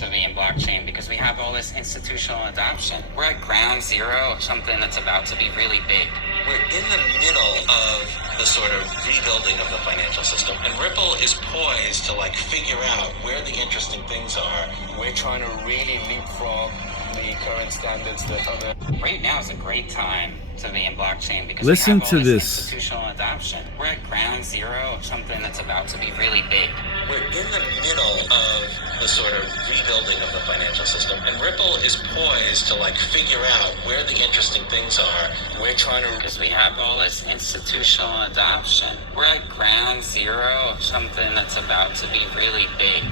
to be in blockchain because we have all this institutional adoption. We're at ground zero of something that's about to be really big. We're in the middle of the sort of rebuilding of the financial system, and Ripple is poised to figure out where the interesting things are. We're trying to really leapfrog the current standards that other... Right now is a great time to be in blockchain because Listen we have all to this this. institutional adoption. We're at ground zero of something that's about to be really big. We're in the middle of the sort of rebuilding of the financial system, and Ripple is poised to figure out where the interesting things are. We're trying to... Because we have all this institutional adoption. We're at ground zero of something that's about to be really big.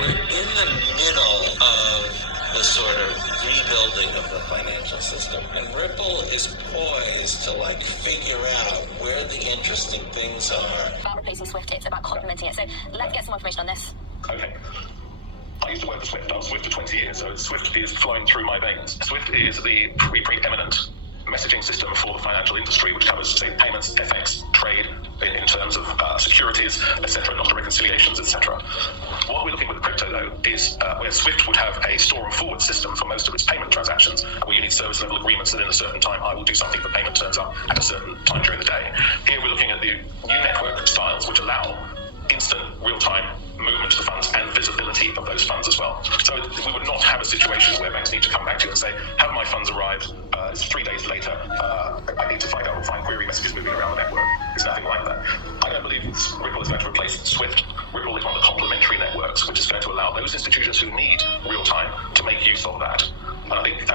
We're in the middle of the sort of rebuilding of the financial system, and Ripple is poised to figure out where the interesting things are. About replacing Swift, it's about complementing it. So let's get some more information on this. Okay. I used to work for Swift. I was Swift for 20 years, so Swift is flowing through my veins. Swift is the preeminent messaging system for the financial industry, which covers, say, payments, FX, trade, in terms of securities, etc., not reconciliations, etc. What we're looking with crypto, though, is where Swift would have a store and forward system for most of its payment transactions, where you need service level agreements that in a certain time I will do something if the payment turns up at a certain time during the day. Here we're looking at the new network styles, which allow instant, real-time movement to the funds and visibility of those funds as well. So we would not have a situation where banks need to come back to you and say, have my funds arrived? It's 3 days later. I need to find query messages moving around the network. It's nothing like that. I don't believe Ripple is going to replace Swift. Ripple is one of the complementary networks, which is going to allow those institutions who need real-time to make use of that. And I think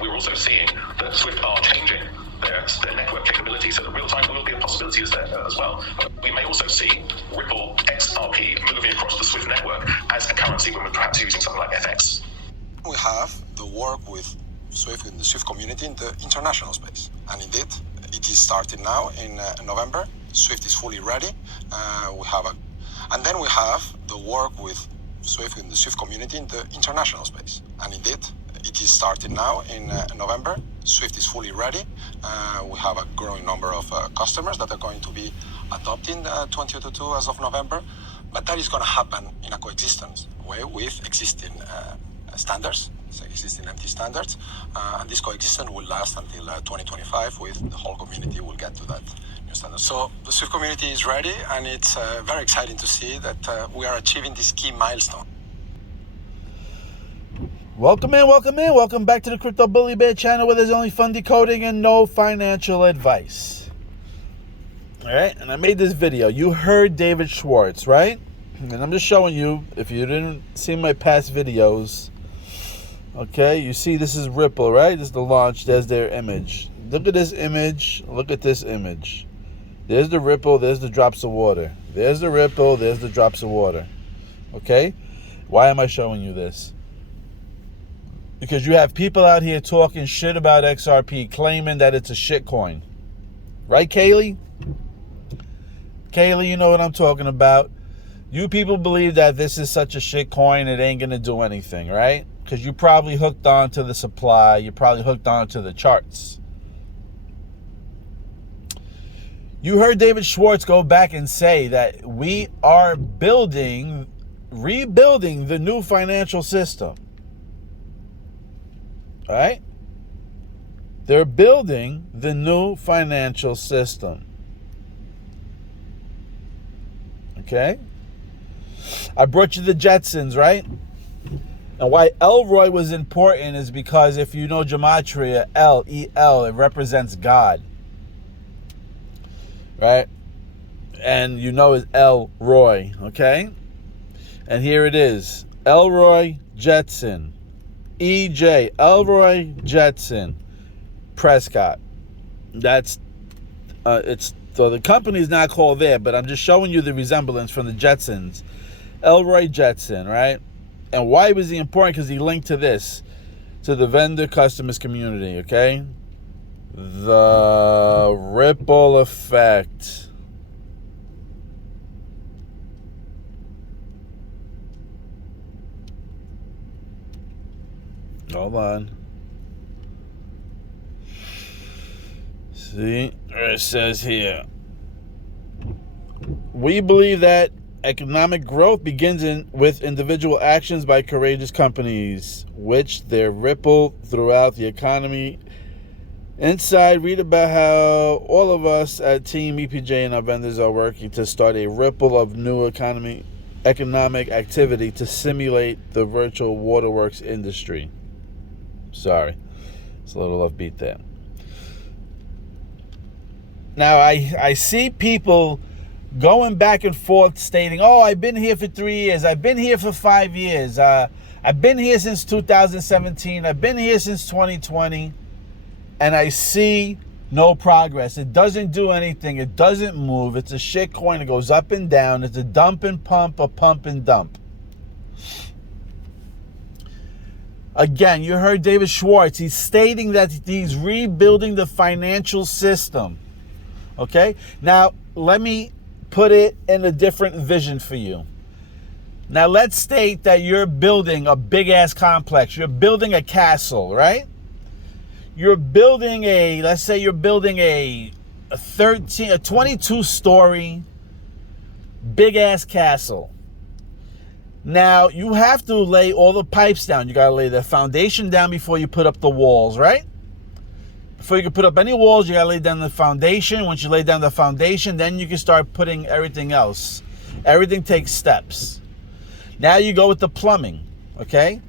we're also seeing that Swift are changing their network capability, so that real-time will be a possibility as well. We may also see Ripple XRP moving across the Swift network as a currency when we're perhaps using something like FX. We have the work with Swift in the Swift community in the international space, and indeed, it is starting now in November. Swift is fully ready. And then we have the work with Swift in the Swift community in the international space, and indeed, it is starting now in November. Swift is fully ready. We have a growing number of customers that are going to be adopting 2022 as of November, but that is going to happen in a coexistence way with existing standards, existing MT standards, and this coexistence will last until 2025, with the whole community will get to that new standard. So the Swift community is ready, and it's very exciting to see that we are achieving this key milestone. Welcome back to the Crypto Bully Bear channel, where there's only fun decoding and no financial advice. Alright, and I made this video. You heard David Schwartz, right? And I'm just showing you, if you didn't see my past videos, okay, you see this is Ripple, right? This is the launch, there's their image. Look at this image, look at this image. There's the Ripple, there's the drops of water. There's the Ripple, there's the drops of water. Okay? Why am I showing you this? Because you have people out here talking shit about XRP, claiming that it's a shit coin. Right, Kaylee? Kaylee, you know what I'm talking about. You people believe that this is such a shit coin, it ain't going to do anything, right? Because you probably hooked on to the supply. You probably hooked on to the charts. You heard David Schwartz go back and say that we are rebuilding the new financial system. All right? They're building the new financial system. Okay? I brought you the Jetsons, right? And why Elroy was important is because if you know gematria, L-E-L, it represents God. Right? And you know it's Elroy, okay? And here it is. Elroy Jetson. EJ, Elroy Jetson Prescott. That's so the company's not called there, but I'm just showing you the resemblance from the Jetsons. Elroy Jetson, right? And why was he important? Because he linked to this, to the vendor customers community, okay? The ripple effect. Hold on. See, it says here, we believe that Economic growth begins with individual actions by courageous companies, which their ripple throughout the economy. Inside, read about how all of us at Team EPJ and our vendors are working to start a ripple of new economic activity to simulate the virtual waterworks industry. Sorry, it's a little offbeat there. Now, I see people going back and forth stating, oh, I've been here for 3 years. I've been here for 5 years. I've been here since 2017. I've been here since 2020. And I see no progress. It doesn't do anything. It doesn't move. It's a shit coin. It goes up and down. It's a dump and pump, a pump and dump. Again, you heard David Schwartz. He's stating that he's rebuilding the financial system. Okay? Now, let me put it in a different vision for you. Now, let's state that you're building a big-ass complex. You're building a castle, right? You're building let's say you're building a 22-story big-ass castle. Now, you have to lay all the pipes down. You got to lay the foundation down before you put up the walls, right? Before you can put up any walls, you got to lay down the foundation. Once you lay down the foundation, then you can start putting everything else. Everything takes steps. Now you go with the plumbing, okay?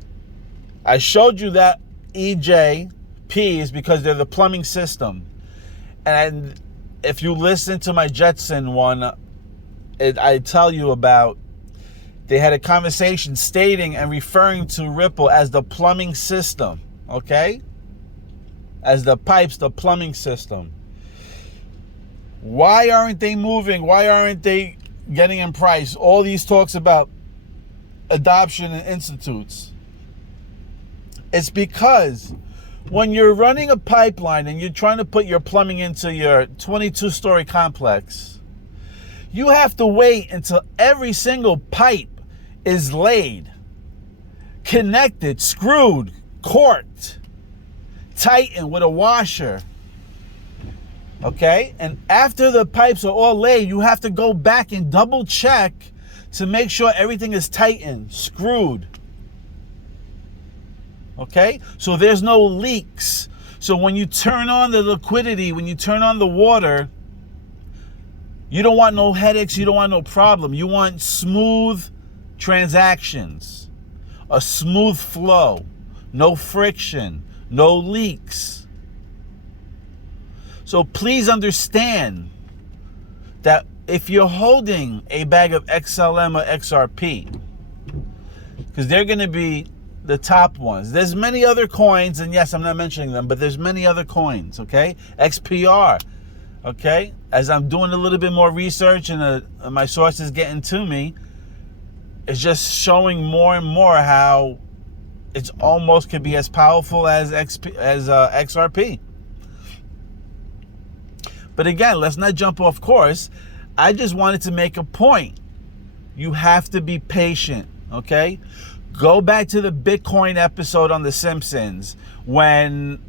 I showed you that EJP is because they're the plumbing system. And if you listen to my Jetson one, I tell you about, they had a conversation stating and referring to Ripple as the plumbing system, okay? As the pipes, the plumbing system. Why aren't they moving? Why aren't they getting in price? All these talks about adoption and institutes. It's because when you're running a pipeline and you're trying to put your plumbing into your 22-story complex, you have to wait until every single pipe is laid, connected, screwed, corked, tightened with a washer. Okay? And after the pipes are all laid, you have to go back and double check to make sure everything is tightened, screwed. Okay? So there's no leaks. So when you turn on the liquidity, when you turn on the water, you don't want no headaches, you don't want no problem. You want smooth transactions, a smooth flow, no friction, no leaks. So please understand that if you're holding a bag of XLM or XRP, because they're going to be the top ones. There's many other coins, and yes, I'm not mentioning them, but there's many other coins, okay? XPR, okay? As I'm doing a little bit more research and my sources getting to me, it's just showing more and more how it's almost could be as powerful as XRP. But again, let's not jump off course. I just wanted to make a point. You have to be patient, okay? Go back to the Bitcoin episode on The Simpsons when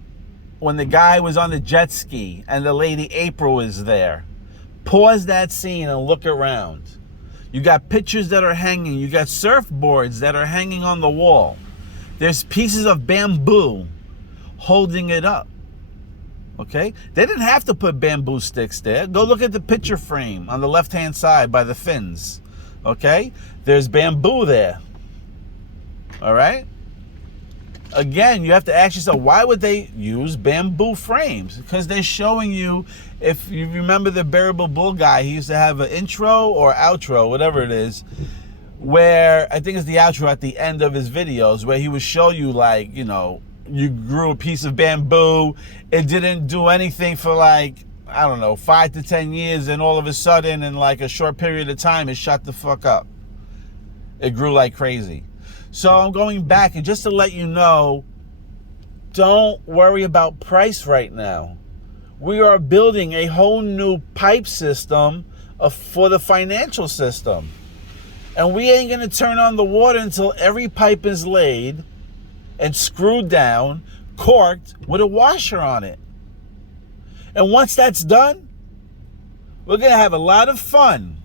the guy was on the jet ski and the lady April is there. Pause that scene and look around. You got pictures that are hanging. You got surfboards that are hanging on the wall. There's pieces of bamboo holding it up. Okay? They didn't have to put bamboo sticks there. Go look at the picture frame on the left-hand side by the fins. Okay? There's bamboo there. All right? Again, you have to ask yourself, why would they use bamboo frames? Because they're showing you, if you remember the Bearable Bull guy, he used to have an intro or outro, whatever it is, where, I think it's the outro at the end of his videos, where he would show you, like, you know, you grew a piece of bamboo, it didn't do anything for like, I don't know, 5 to 10 years, and all of a sudden, in like a short period of time, it shut the fuck up. It grew like crazy. So I'm going back, and just to let you know, don't worry about price right now. We are building a whole new pipe system for the financial system. And we ain't going to turn on the water until every pipe is laid and screwed down, corked, with a washer on it. And once that's done, we're going to have a lot of fun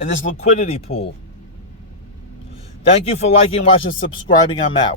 in this liquidity pool. Thank you for liking, watching, subscribing. I'm out.